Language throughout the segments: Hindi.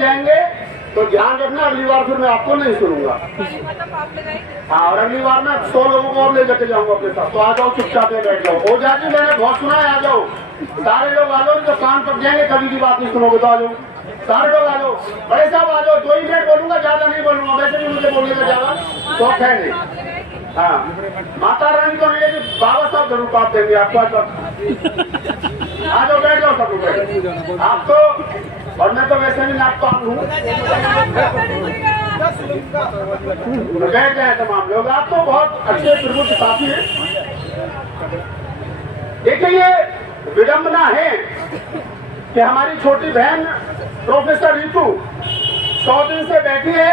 जाएंगे तो ध्यान रखना, अगली बार फिर मैं आपको नहीं सुनूंगा। हाँ, और अगली बार मैं 100 लोगों को और ले जाके जाऊंगा अपने साथ। तो आ जाओ, चुपचाप बैठ जाओ। हो जाती, मैंने बहुत सुना है, आ जाओ सारे लोग, आ जाओ। तो कान पक जाएंगे, कभी की बात नहीं सुनोगे तो आ जाओ सारे लोग, आ जाओ। बड़े साहब आ जाओ, 2 ही मिनट बोलूंगा, ज्यादा नहीं बोलूंगा। वैसे भी मुझे बोलने का ज्यादा शौक है नहीं। हाँ, माता रानी को नहीं है कि बाबा साहब जरूर पाप देंगे आपको। आ जाओ, बैठ जाओ सब लोग। आप तो, और मैं तो वैसे भी नागपाल हूँ, बैठ गए तमाम लोग। आप तो बहुत अच्छे प्रबुद्ध साथी हैं। देखिए, ये विडंबना है कि हमारी छोटी बहन प्रोफेसर रीतू 100 दिन से बैठी है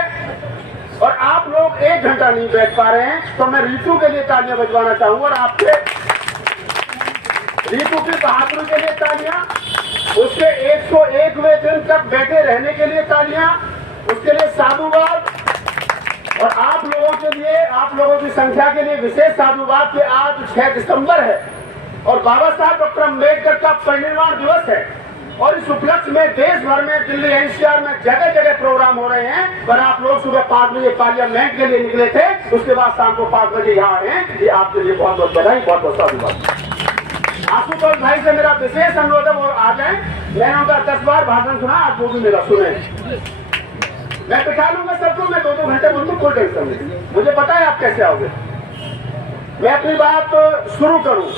और आप लोग 1 घंटा नहीं बैठ पा रहे हैं। तो मैं रीतू के लिए तालियां बजवाना चाहूंगा, और आपसे रीतू की बहादुरी के लिए तालियां, उसके 101वें दिन तक बैठे रहने के लिए तालियां, उसके लिए साधुवाद। और आप लोगों के लिए, आप लोगों की संख्या के लिए विशेष साधुवाद कि आज 6 दिसंबर है और बाबा साहब डॉक्टर अम्बेडकर का परिनिर्वाण दिवस है। और इस उपलक्ष्य में देश भर में, दिल्ली एनसीआर में जगह जगह प्रोग्राम हो रहे हैं। पर आप लोग सुबह 5 बजे पार्लियामेंट के लिए निकले थे, उसके बाद शाम को 5 बजे यहाँ आए हैं। ये आपके लिए बहुत बहुत बधाई, बहुत बहुत साधुवाद। आशुतोष भाई से मेरा विशेष अनुरोध है, वो आ जाए। मैंने उनका 10 बार भाषण सुना, आज वो भी मेरा सुने। मैं बिठा लूंगा सबको, मैं 2-2 घंटे बोलूँ, कोई टेंशन नहीं। मुझे पता है आप कैसे आओगे। मैं अपनी बात शुरू करूं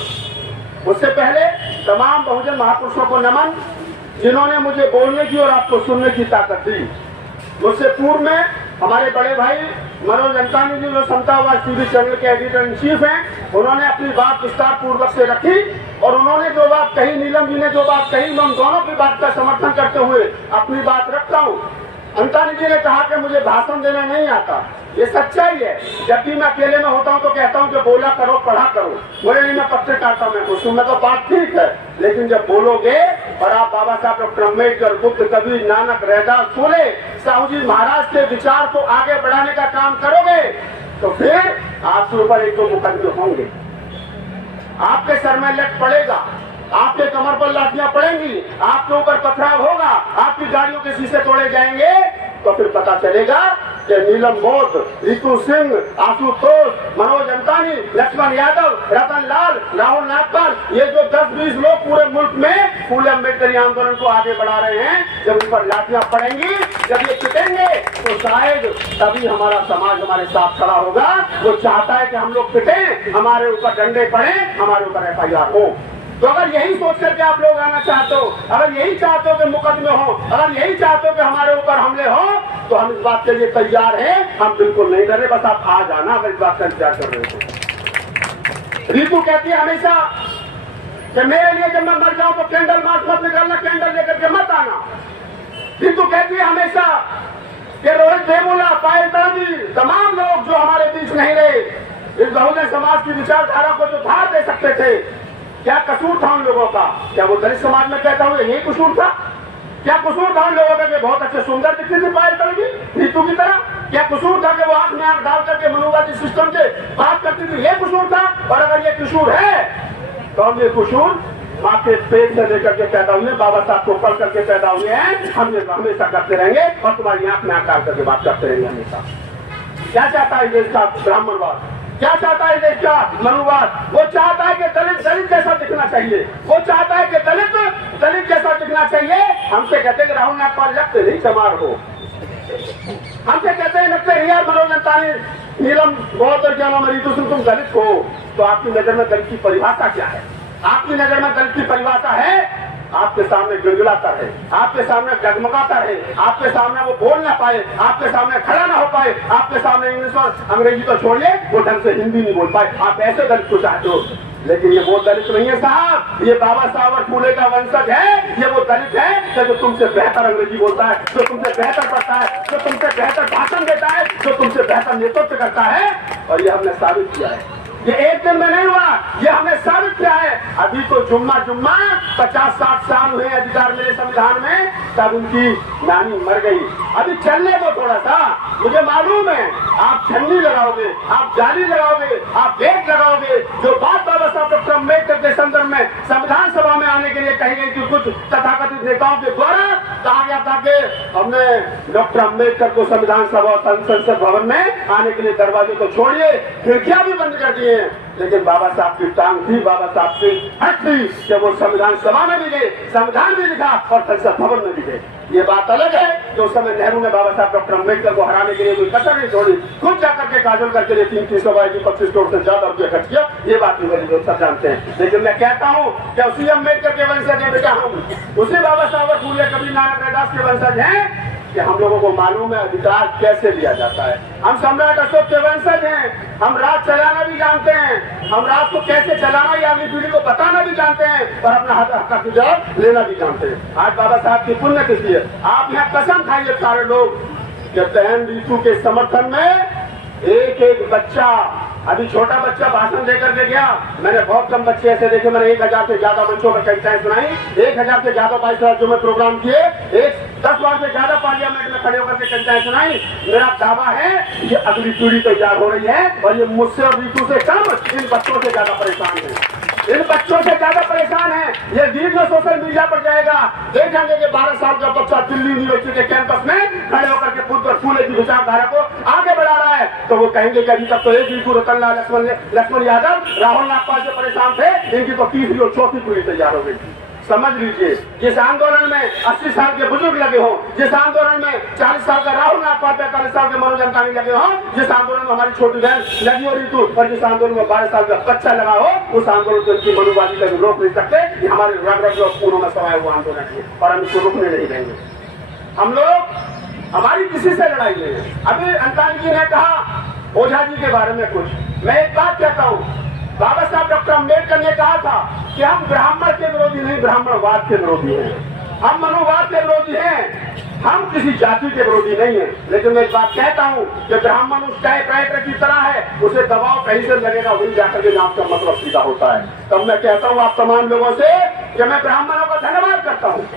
उससे पहले तमाम बहुजन महापुरुषों को नमन, जिन्होंने मुझे बोलने की और आपको सुनने की ताकत दी। मुझसे पूर्व में हमारे बड़े भाई मनोज अंतानी जी, जो समतावाद टीवी चैनल के एडिटर इन चीफ हैं, उन्होंने अपनी बात विस्तार पूर्वक से रखी। और उन्होंने जो बात कही, नीलम जी ने जो बात कही, मैं उन दोनों की बात का समर्थन करते हुए अपनी बात रखता हूँ। अंतानी जी ने कहा कि मुझे भाषण देना नहीं आता, ये सच्चाई है। जब भी मैं अकेले में होता हूँ तो कहता हूँ कि बोला करो, पढ़ा करो। बोले नहीं, मैं पत्रकारिता में खुश हूँ। मैं तो बात ठीक है, लेकिन जब बोलोगे और आप बाबा साहब डॉक्टर अम्बेडकर, बुद्ध, कबीर, नानक, रैदास, फूले, साहू जी महाराज के विचार को आगे बढ़ाने का काम करोगे तो फिर आपके ऊपर 1-2 मुकदमे होंगे, आपके सर में लट पड़ेगा, आपके कमर पर लाठियां पड़ेंगी, आपके ऊपर पथराव होगा, आपकी गाड़ियों के शीशे तोड़े जाएंगे। तो फिर पता चलेगा कि नीलम मोद, रीतू सिंह, आशुतोष, मनोज अंतानी, लक्ष्मण यादव, रतन लाल, राहुल नागपाल, ये जो 10-20 लोग पूरे मुल्क में फूले अम्बेडकरी आंदोलन को आगे बढ़ा रहे हैं, जब इन पर लाठियां पड़ेंगी, जब ये पिटेंगे, तो शायद तभी हमारा समाज हमारे साथ खड़ा होगा। वो चाहता है कि हम लोग पिटें, हमारे ऊपर डंडे पड़े, हमारे ऊपर FIR हो। तो अगर यही सोच करके आप लोग आना चाहते हो, अगर यही चाहते हो कि मुकदमे हो, अगर यही चाहते हो कि हमारे ऊपर हमले हो, तो हम इस बात के लिए तैयार हैं। हम बिल्कुल नहीं डर रहे, बस आप आ जाना अगर इस बात का इंतजार कर रहे हो। रीतू कहती है हमेशा कि मेरे लिए जब मैं मर जाऊं तो कैंडल मार्च मत निकालना, कैंडल लेकर के मत आना। रीतू कहती है हमेशा कि रोहित वेमुला, पायल तंजी, तमाम लोग जो हमारे बीच नहीं रहे, इस बहुजन समाज की विचारधारा को जो धार दे सकते थे, क्या कसूर था उन लोगों का? क्या वो दलित समाज में कहता हूँ यही कसूर था? क्या कसूर था उन लोगों का कि बहुत अच्छे सुंदर दिखती थी पायल तंजी रीतू की तरह? क्या कसूर था कि वो आंख में आंख डाल करके मनुवादी सिस्टम से बात करती थी? ये कसूर था। और अगर ये कसूर है तो हम ये कसूर माँ के पेट से लेकर के पैदा हुए, बाबा साहब को पढ़ करके पैदा हुए हैं, हम ये हमेशा करते रहेंगे और तुम्हारी आंख में आंख डाल करके बात करते रहेंगे हमेशा। क्या चाहता है देश का ब्राह्मणवाद? क्या चाहता है देश का मनुवाद? वो चाहता है कि दलित दलित जैसा दिखना चाहिए, वो चाहता है कि दलित दलित जैसा दिखना चाहिए। हमसे कहते हैं कि राहुल नागपाल लगते नहीं चमार हो, हमसे कहते हैं लगते रिया मनोज अंतानी, नीलम बहुत और क्या नाम रीतू सिंह, तुम दलित हो। तो आपकी नजर में दलित की परिभाषा क्या है? आपकी नजर में दलित की परिभाषा है आपके सामने गिड़गिड़ाता है, आपके सामने डगमगाता है, आपके सामने वो बोल ना पाए, आपके सामने खड़ा ना हो पाए, आपके सामने इंग्लिश और अंग्रेजी तो छोड़िए, वो ढंग से हिंदी नहीं बोल पाए। आप ऐसे दलित को चाहते हो, लेकिन ये वो दलित नहीं है साहब। ये बाबा साहब और फूले का वंशज है। ये वो दलित है जो तुमसे बेहतर अंग्रेजी बोलता है, जो तुमसे बेहतर पढ़ता है, जो तुमसे बेहतर भाषण देता है, जो तुमसे बेहतर नेतृत्व करता है। और ये हमने साबित किया है। ये एक दिन में नहीं हुआ, ये हमने साबित किया है। अभी तो जुम्मा 50-60 साल हुए अधिकार मिले संविधान में, तब उनकी नानी मर गई। अभी चलने दो थोड़ा सा। मुझे मालूम है आप छन्नी लगाओगे, आप जाली लगाओगे, आप गेट लगाओगे। जो बात बाबा साहब डॉक्टर अम्बेडकर के संदर्भ में संविधान सभा में आने के लिए कही गई थी कुछ तथाकथित नेताओं के द्वारा, कहा गया था कि हमने डॉक्टर अम्बेडकर को संविधान सभा और संसद भवन में आने के लिए दरवाजे तो छोड़िए, खिड़कियां भी बंद कर दिए, लेकिन बाबा साहब की टांग थी, बाबा साहब की हट थी कि वो संविधान सभा में भी गए, संविधान भी लिखा और संसद भवन में भी गए। ये बात अलग है कि उस समय नेहरू ने बाबा साहब डॉक्टर अम्बेडकर को हराने के लिए कोई कसर नहीं छोड़ी, खुद जाकर के काजल करके लिए 325 करोड़ से ज्यादा रुपया खर्च किया। ये बात लोग सब जानते हैं। लेकिन मैं कहता हूँ कि उसी अम्बेडकर के वंशज है बेटा, हम उसी बाबा साहब और फूले कबीर नानक रैदास के वंशज हैं कि हम लोगों को मालूम है अधिकार कैसे लिया जाता है। हम सम्राट अशोक के वंशज हैं, हम राज चलाना भी जानते हैं, हम राज को कैसे चलाना या अगली पीढ़ी को बताना भी जानते हैं और अपना हक का जवाब लेना भी जानते हैं। आज बाबा साहब की पुण्यतिथि है। आप यहाँ कसम खाइए सारे लोग कि बहन रीतू के समर्थन में एक एक बच्चा, अभी छोटा बच्चा भाषण देकर के गया, मैंने बहुत कम बच्चे ऐसे देखे, मैंने 1000 से ज्यादा मंचों पर कविताएं सुनाई, 1000 से ज्यादा 22 राज्यों में प्रोग्राम किए, 10 बार से ज्यादा पार्लियामेंट में खड़े होकर के कविताएं सुनाई। मेरा दावा है कि अगली पीढ़ी तैयार हो रही है और ये मुझसे और रीतू से कम इन बच्चों से ज्यादा परेशान है, इन बच्चों से ज्यादा परेशान है। ये वीडियो सोशल मीडिया पर जाएगा, देखेंगे कि 12 साल का बच्चा दिल्ली यूनिवर्सिटी के कैंपस में खड़े होकर के खुद पर फूले की विचारधारा को आगे बढ़ा रहा है, तो वो कहेंगे कि अभी तक तो एक रीतू, रतनलाल लक्ष्मण यादव, राहुल नागपाल से परेशान थे, इनकी तो तीसरी और चौथी पीढ़ी तैयार हो गई। समझ लीजिए, जिस आंदोलन में 80 साल के बुजुर्ग लगे हों, जिस आंदोलन में 40 साल का राहुल नागपाल, 45 साल के मनोज अंतानी लगे हों, जिस आंदोलन में हमारी छोटी बहन लगी हो रीतू और जिस आंदोलन में 12 साल का बच्चा लगा हो, उस आंदोलन को इनकी मनुवादी का रोक नहीं सकते। ये हमारे रग रग और खूनों में समाया हुआ आंदोलन है और हम इसको रुकने नहीं देंगे। हम लोग, हमारी किसी से लड़ाई नहीं है। अभी अंतानी जी ने कहा ओझा जी के बारे में कुछ, मैं एक बात कहता हूँ, बाबा साहब डॉक्टर अम्बेडकर ने कहा था कि हम ब्राह्मण के विरोधी नहीं, ब्राह्मणवाद के विरोधी हैं, हम मनुवाद के विरोधी हैं, हम किसी जाति के विरोधी नहीं है। लेकिन मैं एक बात कहता हूँ कि ब्राह्मण उस टाइपराइटर की तरह है, उसे दबाव कहीं से लगेगा वहीं जाकर के नाम का मतलब सीधा होता है। तब मैं कहता हूँ आप तमाम लोगों से कि मैं ब्राह्मणों का धन्यवाद करता हूँ,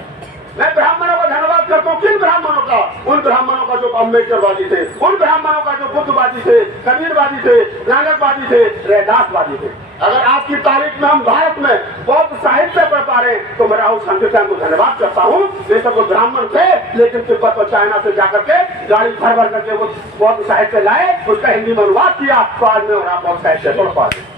मैं ब्राह्मणों का धन्यवाद करता हूँ। किन ब्राह्मणों का? उन ब्राह्मणों का जो अम्बेडकरवादी थे, उन ब्राह्मणों का जो बुद्धवादी थे, कबीरवादी थे, नानकवादी थे, रैदासवादी थे। अगर आज की तारीख में हम भारत में बहुत साहित्य पढ़ पा रहे हैं तो मैं राहुल संकीर्तन को धन्यवाद करता हूँ। बेशक वो ब्राह्मण थे लेकिन तिब्बत और चाइना से जाकर के गाड़ी भर भर करके वो बहुत साहित्य लाए, उसका हिंदी में अनुवाद किया, तो आज में और आप बहुत साहित्य पढ़ पा रहे हैं।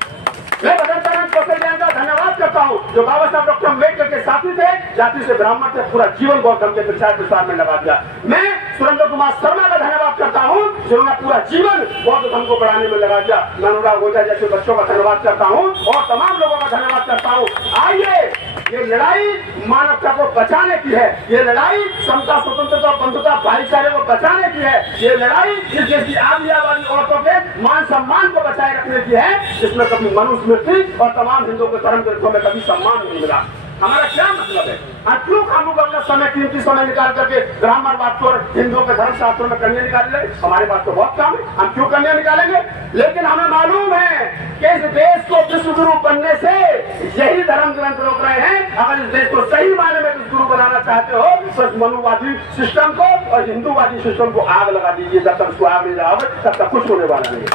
मैं भगत कौशल जैन का धन्यवाद करता हूँ जो बाबा साहब डॉक्टर अम्बेडकर के साथी थे, जाति से ब्राह्मण थे, पूरा जीवन बौद्ध धर्म के प्रचार प्रसार में लगा दिया। मैं सुरेंद्र कुमार शर्मा का धन्यवाद करता हूँ जिन्होंने पूरा जीवन बौद्ध धर्म को बढ़ाने में लगा दिया। मैं अनुराग ओझा जैसे बच्चों का धन्यवाद करता हूँ और तमाम लोगों का धन्यवाद करता हूँ। आइए, ये लड़ाई मानवता को बचाने की है, ये लड़ाई समता, स्वतंत्रता, बंधुता, भाईचारे को बचाने की है, ये लड़ाई इस देश की आदिवासी औरतों के मान सम्मान को बचाए रखने की है जिसमें कभी मनुस्मृति और तमाम हिंदुओं के धर्म ग्रंथों में कभी सम्मान नहीं मिला। हमारा क्या मतलब है? हम क्यों खामोश अपना समय, कीमती समय निकाल करके ब्राह्मणवाद को और हिंदुओं के धर्म शास्त्रों में कन्या निकाल ले? हमारे पास तो बहुत काम है, हम क्यों कन्या निकालेंगे? लेकिन हमें मालूम है कि इस देश को विश्व गुरु बनने से यही धर्म ग्रंथ रोक रहे हैं। अगर इस देश को सही मायने में विश्व गुरु बनाना चाहते हो तो मनुवादी सिस्टम को और हिंदूवादी सिस्टम को आग लगा दीजिए। जब तक उसको आग नहीं लगाओगे तब तक कुछ होने वाला नहीं।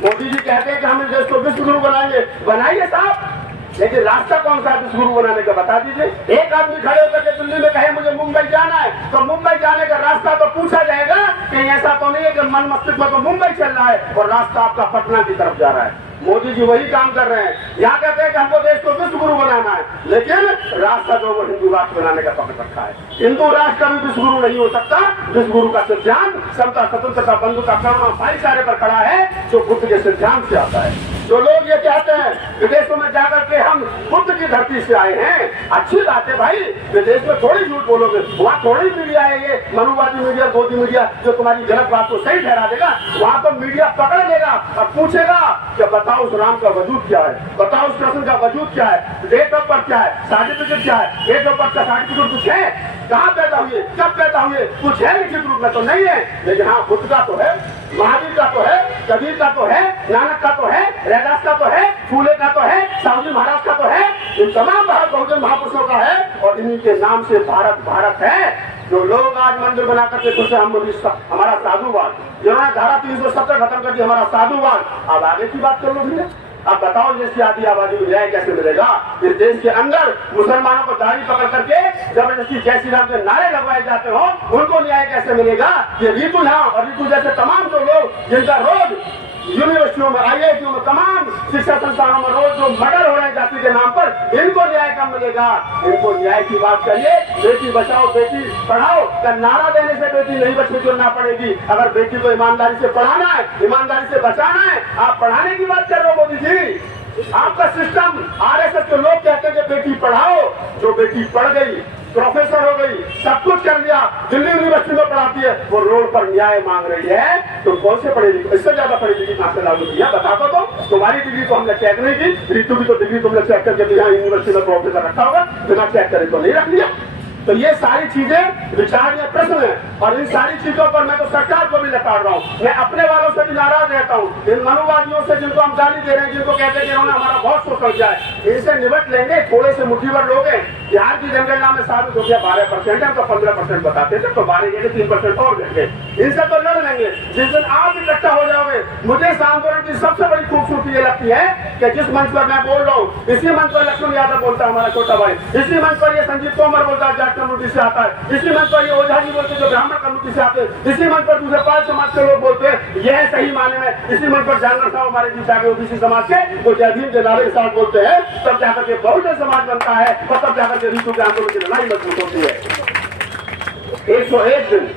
मोदी जी कहते हैं कि हम इस देश को विश्व गुरु बनाएंगे, बनाइए साहब, लेकिन रास्ता कौन सा विश्व गुरु बनाने का बता दीजिए। एक आदमी खड़े होकर के दिल्ली में कहे मुझे मुंबई जाना है तो मुंबई जाने का रास्ता तो पूछा जाएगा कि ऐसा तो नहीं है कि मन मस्तिष्क में तो मुंबई चल रहा है और रास्ता आपका पटना की तरफ जा रहा है। मोदी जी वही काम कर रहे हैं। यहाँ कहते हैं कि हमको देश को विश्व गुरु बनाना है, लेकिन रास्ता जो वो हिंदू राष्ट्र बनाने का पकड़ रखा है। हिंदू राष्ट्र कभी विश्व गुरु नहीं हो सकता। विश्व गुरु का सिद्धांत समता, स्वतंत्रता, बंधुता, करुणा, भाईचारे पर खड़ा है जो बुद्ध के सिद्धांत से आता है। जो लोग ये कहते हैं विदेशों में जाकर के हम बुद्ध की धरती से आए हैं, अच्छी बात है भाई, विदेश में थोड़ी झूठ बोलोगे, वहाँ थोड़ी मीडिया है ये मनुवादी मीडिया, गोदी मीडिया जो तुम्हारी गलत बात को सही ठहरा देगा। वहाँ तो मीडिया पकड़ लेगा और पूछेगा कि बताओ उस राम का वजूद क्या है, बताओ उस कृष्ण का वजूद क्या है, डेट ऑफ बर्थ क्या है, सर्टिफिकेट क्या है, डेट ऑफ बर्थ का सर्टिफिकेट कुछ है, कहाँ पैदा हुए, कब पैदा हुए, कुछ है लिखित रूप में तो नहीं है। लेकिन हाँ, बुद्ध का तो है, महावीर का तो है, कबीर का तो है, नानक का तो है, रैदास का तो है, फूले का तो है, साहूजी महाराज का तो है, इन तमाम भारत बहुजन महापुरुषों का है और इन्हीं के नाम से भारत भारत है। जो लोग आज मंदिर बना करके खुश है, हमारा साधुवाद, जिन्होंने धारा 370 खत्म कर दी, हमारा साधुवाद। अब आगे की बात कर लो भैया, अब बताओ इसकी आधी आबादी को न्याय कैसे मिलेगा? इस देश के अंदर मुसलमानों को दाढ़ी पकड़ करके जबरदस्ती जय श्री राम के नारे लगवाए जाते हो, उनको न्याय कैसे मिलेगा? ये ऋतु झा और ऋतु जैसे तमाम जो लोग जिनका रोज यूनिवर्सिटियों में, IITों में, तमाम शिक्षा संस्थानों में रोज जो मर्डर हो रहे हैं जाति के नाम पर, इनको न्याय कब मिलेगा? इनको न्याय की बात करिए। बेटी बचाओ बेटी पढ़ाओ का नारा देने से बेटी नहीं बच्चे चुनना पड़ेगी। अगर बेटी को ईमानदारी से पढ़ाना है, ईमानदारी से बचाना है, आप पढ़ाने की बात कर रहे हो मोदी जी। आपका सिस्टम RSS के लोग कहते हैं कि बेटी पढ़ाओ। जो बेटी पढ़ गई, प्रोफेसर हो गई, सब कुछ कर लिया, दिल्ली यूनिवर्सिटी में पढ़ाती है, वो रोड पर न्याय मांग रही है, तो कौन से पढ़ेगी? इससे ज्यादा पढ़ेगी कहां से लागू किया? बता दो। तुम्हारी डिग्री तो हमने चेक नहीं की, ऋतु की तो डिग्री तुमने चेक करके यहाँ यूनिवर्सिटी में प्रोफेसर रखा होगा, बिना चेक करे तो नहीं रख लिया। तो ये सारी चीजें विचारणीय प्रश्न है, और इन सारी चीजों पर मैं तो सरकार को भी लताड़ रहा हूँ। मैं अपने वालों से भी नाराज रहता हूँ, इन मनुवादियों से जिनको हम गाली दे रहे हैं, जिनको कहते हैं कि इन्होंने हमारा बहुत शोषण किया है, इनसे निपट लेंगे। थोड़े से मुठ्ठीभर लोग हैं। बिहार की जनगणना में साबित हो गया 12% है, तो 15% बताते थे, तो 12 के 3% और देंगे। इनसे तो लड़ लेंगे। जिस दिन आप इकट्ठा हो जाओगे, मुझे इस आंदोलन की सबसे बड़ी खूबसूरती ये लगती है कि जिस मंच पर मैं बोल रहा हूँ, इसी मंच पर लक्ष्मण यादव बोलता है, हमारा छोटा भाई, इसी मंच पर ये संजीव तोमर बोलता है, जाट कम्युनिटी से आता है, इसी मंच पर ये ओझा जी बोलते हैं जो ब्राह्मण कम्युनिटी से आते हैं, इसी मंच पर दूसरे पाल समाज के लोग बोलते हैं, यह सही माने में, इसी मंच पर जानवर साहब हमारे बीच आगे ओबीसी समाज के, वो जय भीम के नारे के साथ बोलते हैं, तब जाकर के बहुजन समाज बनता है, और तब जाकर के ऋतु के आंदोलन की लड़ाई मजबूत होती है। 101 दिन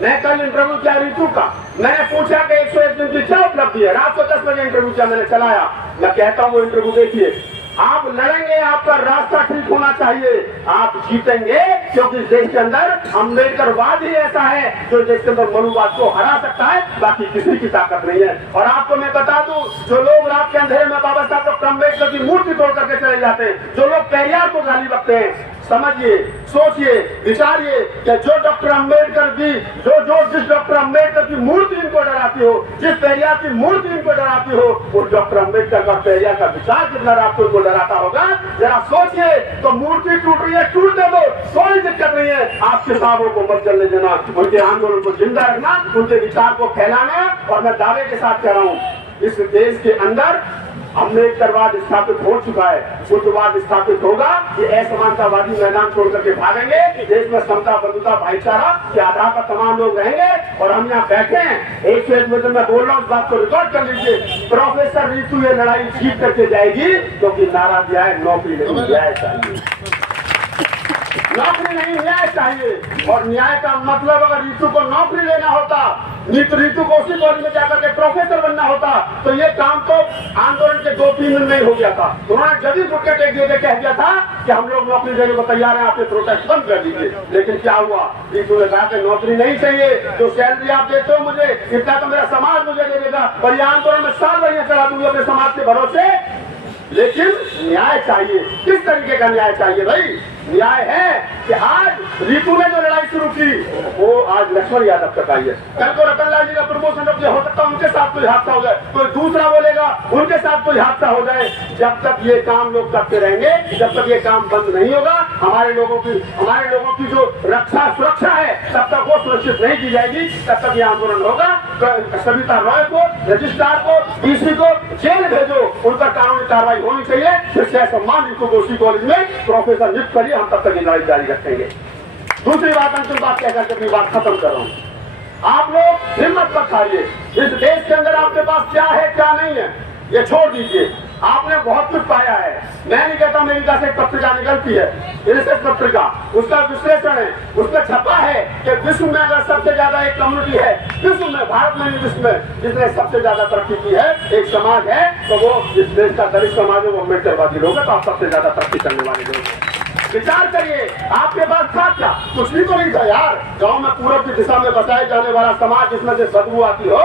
मैं कल इंटरव्यू किया ऋतु का, मैंने पूछा कि 101 दिन की क्या उपलब्धि है? रात को 10 बजे इंटरव्यू किया, मैंने चलाया। मैं कहता हूँ वो इंटरव्यू देखिए। आप लड़ेंगे, आपका रास्ता ठीक होना चाहिए, आप जीतेंगे, क्योंकि देश के अंदर अम्बेडकरवाद ही ऐसा है जो देश के अंदर मनुवाद को हरा सकता है, बाकी किसी की ताकत नहीं है। और आपको मैं बता दूं, जो लोग रात के अंधेरे में बाबा साहब डॉक्टर अम्बेडकर की मूर्ति तोड़ करके चले जाते हैं, जो लोग पेरियार को गाली बकते हैं, समझिए, सोचिए, विचारिए कि जो डॉक्टर अम्बेडकर की जिस डॉक्टर अम्बेडकर की मूर्ति इनको डराती हो, जिस पेरियार की मूर्ति इनको डराती हो, वो डॉक्टर अम्बेडकर का पेरियार का विचार कितना रात को डराता होगा। जरा सोचिए। तो मूर्ति टूट रही है, टूटने दो, कोई दिक्कत नहीं है। आपके साहबों को मत जलने देना, उनके आंदोलन को जिंदा रखना, उनके विचार को फैलाना। और मैं दावे के साथ कह रहा हूँ, इस देश के अंदर अम्बेडकरवाद स्थापित हो चुका है, बुद्धवाद स्थापित होगा। ये असमानतावादी मैदान छोड़ करके भागेंगे। देश में समता, बंधुता, भाईचारा के आधार पर तमाम लोग रहेंगे, और हम यहाँ बैठे हैं। 101 में मैं बोल रहा हूँ, इस बात को रिकॉर्ड कर लीजिए। प्रोफेसर ऋतु ये लड़ाई जीत करके जाएगी, क्योंकि नारा दिया है, नौकरी नहीं, न्याय चाहिए। नौकरी नहीं, न्याय चाहिए। और न्याय का मतलब, अगर ऋतु को नौकरी लेना होता, ऋतु को उसी कॉलेज में जाकर के प्रोफेसर बनना होता, तो ये काम तो आंदोलन के 2-3 दिन में हो गया था। उन्होंने जब ही घुटने टेक दिए कह दिया था कि हम लोग नौकरी देने को तैयार हैं, आप ये प्रोटेस्ट बंद कर दीजिए। लेकिन क्या हुआ? ऋतु ने कहा कि नौकरी नहीं चाहिए, जो सैलरी आप देते हो मुझे, इतना तो मेरा समाज मुझे दे देगा, और ये आंदोलन में 7 महीने चला दूंगी अपने समाज के भरोसे। लेकिन न्याय चाहिए। किस तरीके का न्याय चाहिए भाई? न्याय है कि आज ऋतु ने जो लड़ाई शुरू की, वो आज लक्ष्मण यादव तक आई है। कल को रतन लाल जी का प्रमोशन हो सकता है, उनके साथ कोई हादसा हो जाए, कोई दूसरा बोलेगा, उनके साथ कोई हादसा हो जाए। जब तक ये काम लोग करते रहेंगे, जब तक ये काम बंद नहीं होगा, हमारे लोगों की जो रक्षा सुरक्षा है, तब तक वो सुरक्षित नहीं की जाएगी, तब तक ये आंदोलन होगा। सविता रॉय को, रजिस्ट्रार को, डीसी को जेल भेजो, उन पर कानूनी कार्रवाई होनी चाहिए। फिर सम्मान ऋतु को उसी कॉलेज में प्रोफेसर नियुक्त करिए, हम तब तक ये लड़ाई जारी रखेंगे। दूसरी बात, अंतिम बात कहकर के अपनी बात खत्म कर रहा हूं। आप लोग हिम्मत मत हारिए। इस देश के अंदर आपके पास क्या है क्या नहीं है ये छोड़ दीजिए। आपने बहुत कुछ पाया है। मैं नहीं कहता अमेरिका से पत्रिका निकलती है, रिसर्च पत्रिका, उसका विश्लेषण है, उसमें छपा है कि विश्व में अगर सबसे ज्यादा एक कम्युनिटी है, विश्व में, भारत में नहीं विश्व में, जिसने सबसे ज्यादा तरक्की की है, एक समाज है, तो वो इस देश का दलित समाज है, वो अम्बेडकरवादी लोग हैं। तो आप सबसे ज्यादा तरक्की करने वाले लोग हैं। विचार करिए, आपके पास था क्या? कुछ भी तो नहीं था यार। गांव में पूरब की दिशा में बसाए जाने वाला समाज, जिसमें से बदबू आती हो,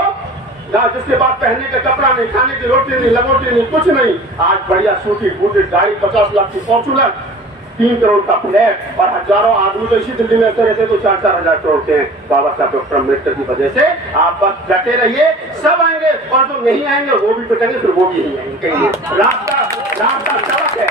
जिसके बाद पहनने का कपड़ा नहीं, खाने की रोटी नहीं, लंगोटी नहीं, कुछ नहीं। आज बढ़िया सूटी बूटी गाड़ी, 50 लाख की फॉर्चूनर, 3 करोड़ का फ्लैट, और हजारों आदमी तो इसी दिल्ली में ऐसे रहते तो 4-4 हजार करोड़ के हैं। बाबा साहब डॉक्टर अम्बेडकर की वजह से आप बस डटे रहिए, सब आएंगे, और जो नहीं आएंगे वो भी पिटेंगे, फिर वो भी नहीं आएंगे। रास्ता सड़क है,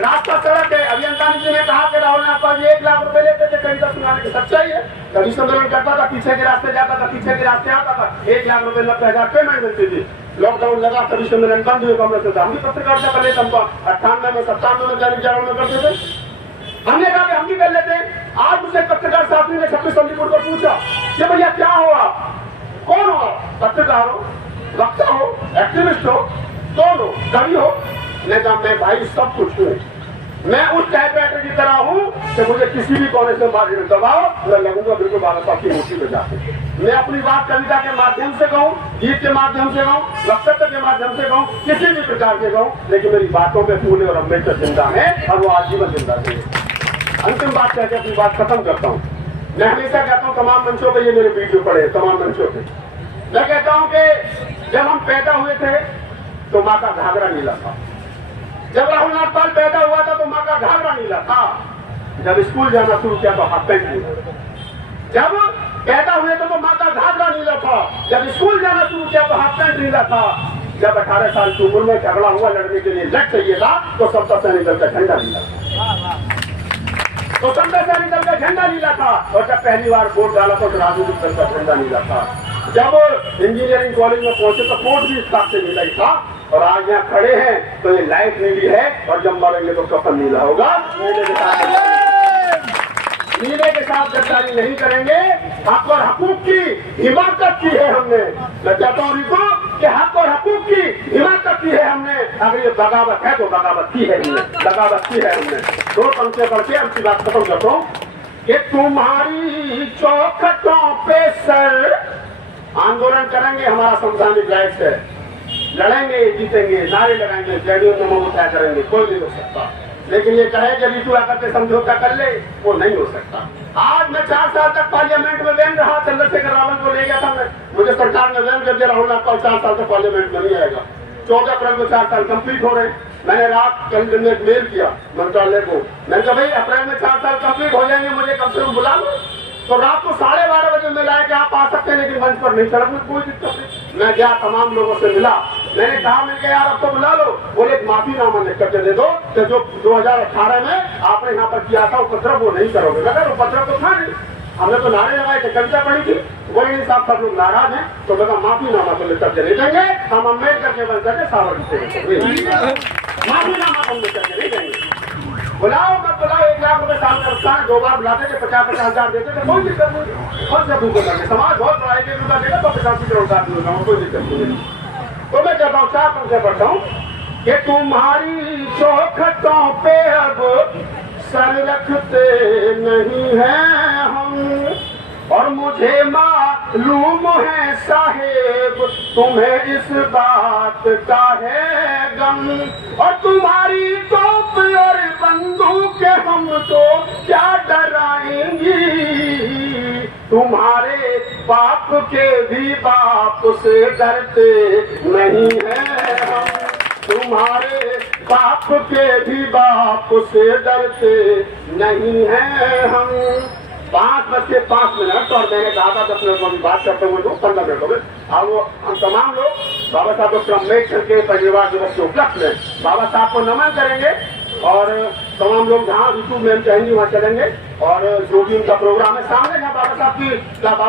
रास्ता सड़क है। अभियंता जी ने कहा कि राहुल नाथ जी 1 लाख रुपए लेते थे, कहीं तक सुनाने की सच्चाई है। कभी सम्मेलन करता था, पीछे के रास्ते जाता था, पीछे के रास्ते आता था, 1 लाख रुपए 90,000 पेमेंट मिलती थी। लॉकडाउन लगा तभी से मेरे बंद हुए, हमने सोचा हम भी पत्रकारिता कर लेते, हमको 98 में 97 में दैनिक जागरण में करते थे, हमने कहा कि हम भी कर लेते हैं। आज मुझे पत्रकार साथी ने 26 संदीपुर को पूछा कि भैया क्या हो आप, कौन हो आप, पत्रकार हो, वक्ता हो, एक्टिविस्ट हो, कौन हो, कवि हो? मैं कहा मैं भाई सब कुछ हूँ, मैं उस टाइपराइटर की तरह हूँ कि मुझे किसी भी कोने से दबाओ, मैं लगूंगा बिल्कुल बाबा साहब की मूर्ति में जाके। मैं अपनी बात कविता के माध्यम से कहूँ, गीत के माध्यम से कहूँ, वक्तव्य के माध्यम से कहूँ, किसी भी प्रकार के कहूँ, लेकिन मेरी बातों में फूले और अम्बेडकर जिंदा है और वो आजीवन जिंदा है। अंतिम बात कहकर अपनी बात खत्म करता हूँ। मैं हमेशा कहता हूँ तमाम मंचों पे, ये मेरे वीडियो पड़े तमाम मंचों पे, मैं कहता हूँ कि जब हम पैदा हुए थे तो माँ का घाघरा नीला था, जब राहुल नाथपाल पैदा हुआ था तो माँ का घाघरा नीला था, जब स्कूल जाना शुरू किया तो हाफ पैंट नीला, जब पैदा हुए थे तो माँ का घाघरा नीला था, जब स्कूल जाना शुरू किया तो हाफ पैंट नीला था, जब 18 साल की उम्र में झगड़ा हुआ लड़ने के लिए लट चाहिए था तो समता सैनिक दल का झंडा नीला था, तो समता सैनिक दल का झंडा नीला था, और जब पहली बार वोट डाला तो राजनीतिक दल का झंडा नीला था, जब इंजीनियरिंग कॉलेज में पहुंचे तो कोर्ट भी इस हिसाब से नीला ही था, और आज यहाँ खड़े हैं तो ये लाइट नीली है, और जब मरेंगे तो कफन नीला होगा। नीले के साथ गद्दारी नहीं करेंगे, हक और हकूक की हिमाकत की है हमने। मैं कहता हूँ रिको कि हक और हकूक की हिमाकत की है हमने, अगर ये बगावत है तो बगावत की है हमने, बगावत की है हमने। दो पंक्तियां पढ़ के अपनी बात खत्म करता हूँ कि तुम्हारी चौखटों पे सर, आंदोलन करेंगे, हमारा संवैधानिक राइट्स है, लड़ेंगे, जीतेंगे, नारे लगाएंगे, जदयू में तय करेंगे, कोई नहीं हो सकता, लेकिन ये कहे कि ऋतु आकर के समझौता कर ले, वो नहीं हो सकता। आज मैं 4 साल तक पार्लियामेंट में बैन रहा, चंद्रशेखर रावल को ले गया था मैं, मुझे सरकार ने बैन कर दिया, राहुल नाथपाल 4 साल तक पार्लियामेंट में नहीं आएगा। 14 अप्रैल को 4 साल कंप्लीट हो रहे। मैंने रात कल दिन में एक मेल किया मंत्रालय को, मैंने कहा भाई अप्रैल में 4 साल कंप्लीट हो जाएंगे, मुझे कम से कम बुला लो। तो रात को 12:30 बजे मिला है कि आप आ सकते हैं, लेकिन मंच पर नहीं चढ़ में कोई दिक्कत नहीं। मैं गया, तमाम लोगों से मिला, मैंने कहा मिलकर यार अब तो बुला लो, बोले एक माफीनामा लिख करके दे दो कि जो 2018 में आपने यहाँ पर किया था उपद्रव वो नहीं करोगे। अगर उपद्रव तो था नहीं, हमने तो नारे लगाए थे, कविता पढ़ी थी, वही नहीं साहब सब लोग नाराज हैं, तो मैं माफीनामा तो लिख करके नहीं देंगे, हम अम्बेडकर के बन करके सावर माफीनामा हम लिख करके नहीं देंगे। बुलाओ मत बुलाओ, 1 लाख रुपए साल का नुकसान, 2 बार बुलाते थे, 50-50 हजार देते थे, कोई दिक्कत नहीं। कौन सा भूखो करके समाज बहुत बड़ा, 1 रुपया देगा तो 50 करोड़ का दूंगा, कोई दिक्कत नहीं। तो मैं कहता हूँ 4 पंक्तियां पढ़ता हूँ कि तुम्हारी चौखटों पे अब सर रखते नहीं हैं हम, और मुझे मालूम है साहेब तुम्हें इस बात का है गम, और तुम्हारी तोप और बंदूक हम तो क्या डराएंगी, तुम्हारे बाप के भी बाप से डरते नहीं हैं हम, तुम्हारे बाप के भी बाप से डरते नहीं हैं हम। 5:05 और मैंने कहा था 10 मिनट में बात करते हुए तो 15 मिनट हो गए। अब वो हम तमाम लोग बाबा साहब डॉक्टर अम्बेडकर के परिवार दिवस के उपलक्ष्य में बाबा साहब को नमन करेंगे, और तमाम लोग जहाँ ऋतु में कहेंगे वहाँ चलेंगे, और जो भी उनका प्रोग्राम है सामने जहाँ बाबा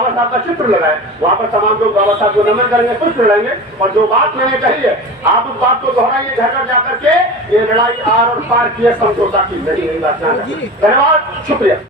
साहब का चित्र लगाए वहाँ पर तमाम लोग बाबा साहब को नमन करेंगे, पुष्प लगाएंगे। और जो बात मैंने कही है आप उस बात को दोहराइए, घर घर जाकर के ये लड़ाई आर और पार की है, समझौता की नहीं बात। धन्यवाद, शुक्रिया।